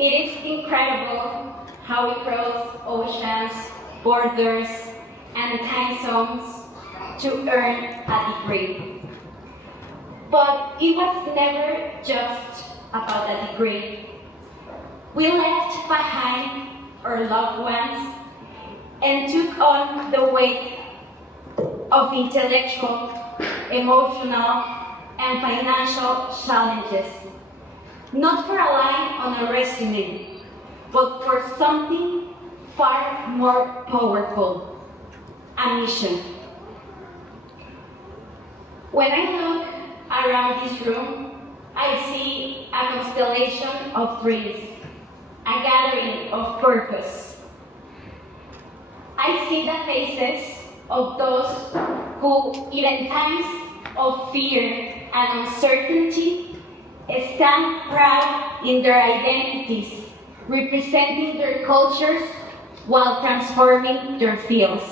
It is incredible how we cross oceans, borders, and time zones to earn a degree. But it was never just about a degree. We left behind our loved ones and took on the weight of intellectual, emotional, and financial challenges, not for a line on a resume, but for something far more powerful, a mission. When I look around this room, I see a constellation of dreams, a gathering of purpose. I see the faces of those who, even in times of fear and uncertainty, stand proud in their identities, representing their cultures while transforming their fields.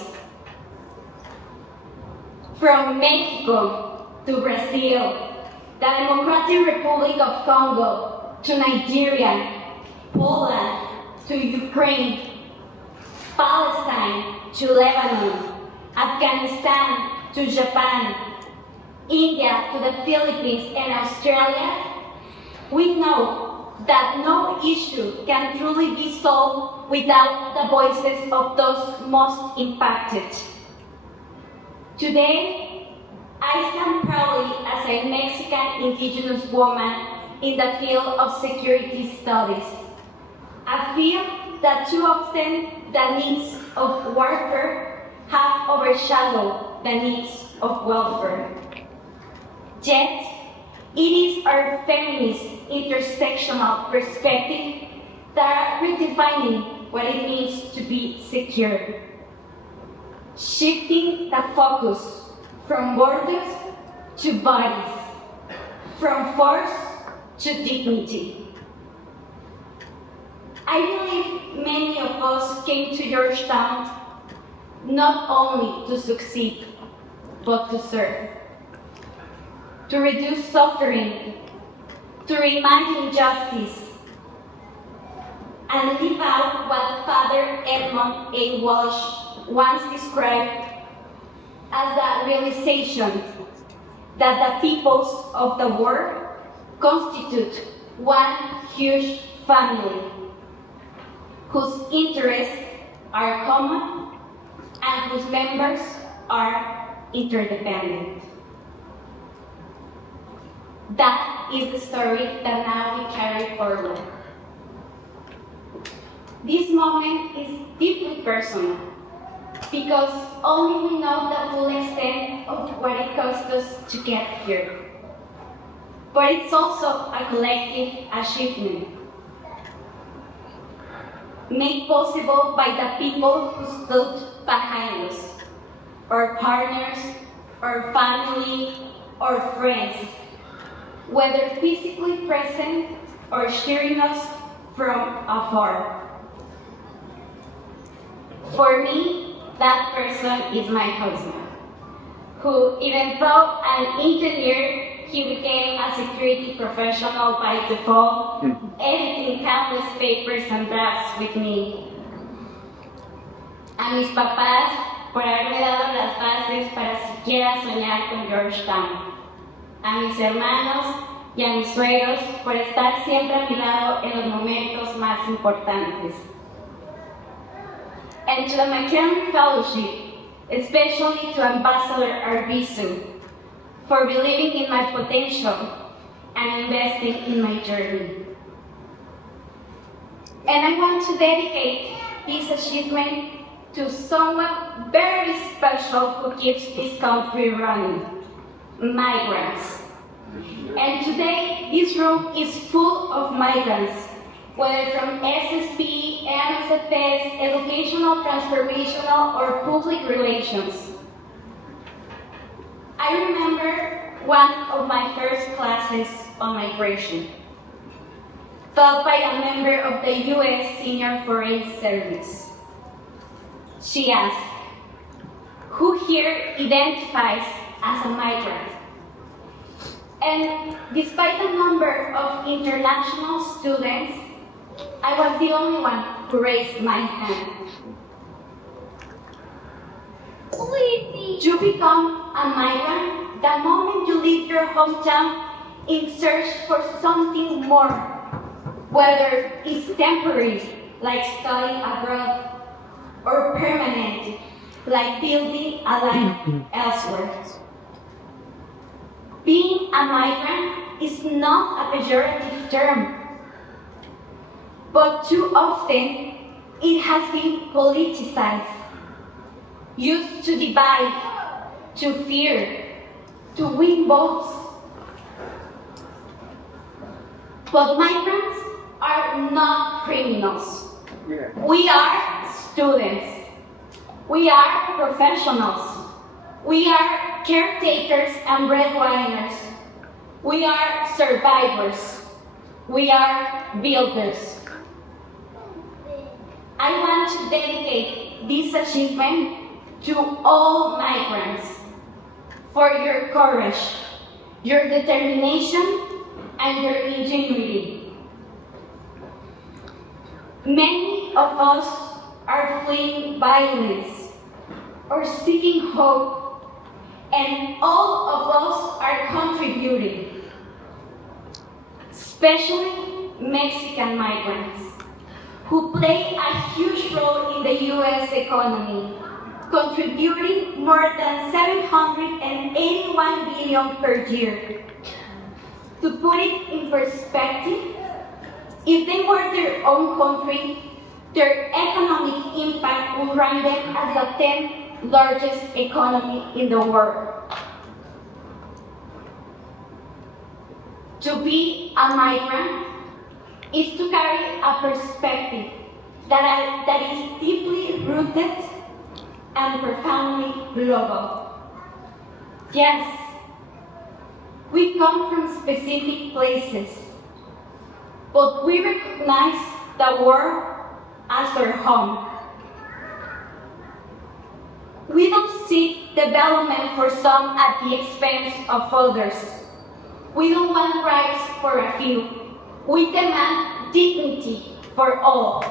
From Mexico to Brazil, the Democratic Republic of Congo to Nigeria, Poland to Ukraine, Palestine to Lebanon, Afghanistan to Japan, India to the Philippines and Australia, we know that no issue can truly be solved without the voices of those most impacted. Today, I stand proudly as a Mexican indigenous woman in the field of security studies. I feel that too often the needs of warfare have overshadowed the needs of welfare. Yet, it is our feminist intersectional perspective that are redefining what it means to be secure, shifting the focus from borders to bodies, from force to dignity. I believe many of us came to Georgetown not only to succeed, but to serve, to reduce suffering, to remind injustice, and live out what Father Edmund A. Walsh once described as the realization that the peoples of the world constitute one huge family whose interests are common and whose members are interdependent. That is the story that now we carry forward. This moment is deeply personal because only we know the full extent of what it cost us to get here. But it's also a collective achievement, made possible by the people who stood behind us, our partners, our family, our friends, whether physically present or cheering us from afar. For me, that person is my husband, who, even though an engineer, he became a security professional by default, editing countless papers and drafts with me. A mis papás por haberme dado las bases para siquiera soñar con Georgetown. A mis hermanos y a mis suegros por estar siempre a mi lado en los momentos más importantes. And to the McCarran Fellowship, especially to Ambassador Arbizu, for believing in my potential and investing in my journey. And I want to dedicate this achievement to someone very special who keeps this country running, migrants. And today, this room is full of migrants, whether from SSP, MSFS, educational, transformational, or public relations. I remember one of my first classes on migration, taught by a member of the U.S. Senior Foreign Service. She asked, "Who here identifies as a migrant?" And despite the number of international students, I was the only one who raised my hand. You become a migrant the moment you leave your hometown in search for something more, whether it's temporary, like studying abroad, or permanent, like building a life elsewhere. Being a migrant is not a pejorative term, but too often it has been politicized, used to divide, to fear, to win votes. But migrants are not criminals. We are students. We are professionals. We are caretakers and breadwinners. We are survivors. We are builders. I want to dedicate this achievement to all migrants for your courage, your determination, and your ingenuity. Many of us are fleeing violence or seeking hope, and all of us are contributing, especially Mexican migrants, who play a huge role in the U.S. economy, contributing more than $781 billion per year. To put it in perspective, if they were their own country, their economic impact would rank them as the 10th largest economy in the world. To be a migrant is to carry a perspective that is deeply rooted and profoundly global. Yes, we come from specific places, but we recognize the world as our home. We don't seek development for some at the expense of others. We don't want rights for a few. We demand dignity for all.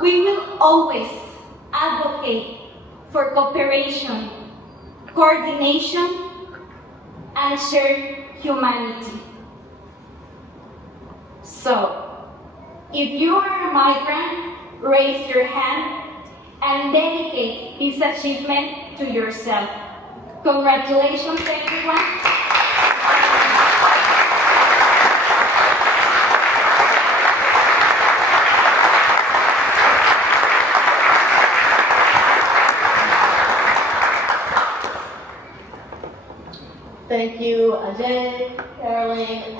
We will always advocate for cooperation, coordination, and shared humanity. So, if you are a migrant, raise your hand and dedicate this achievement to yourself. Congratulations, everyone. Thank you, Ajay, Caroline, and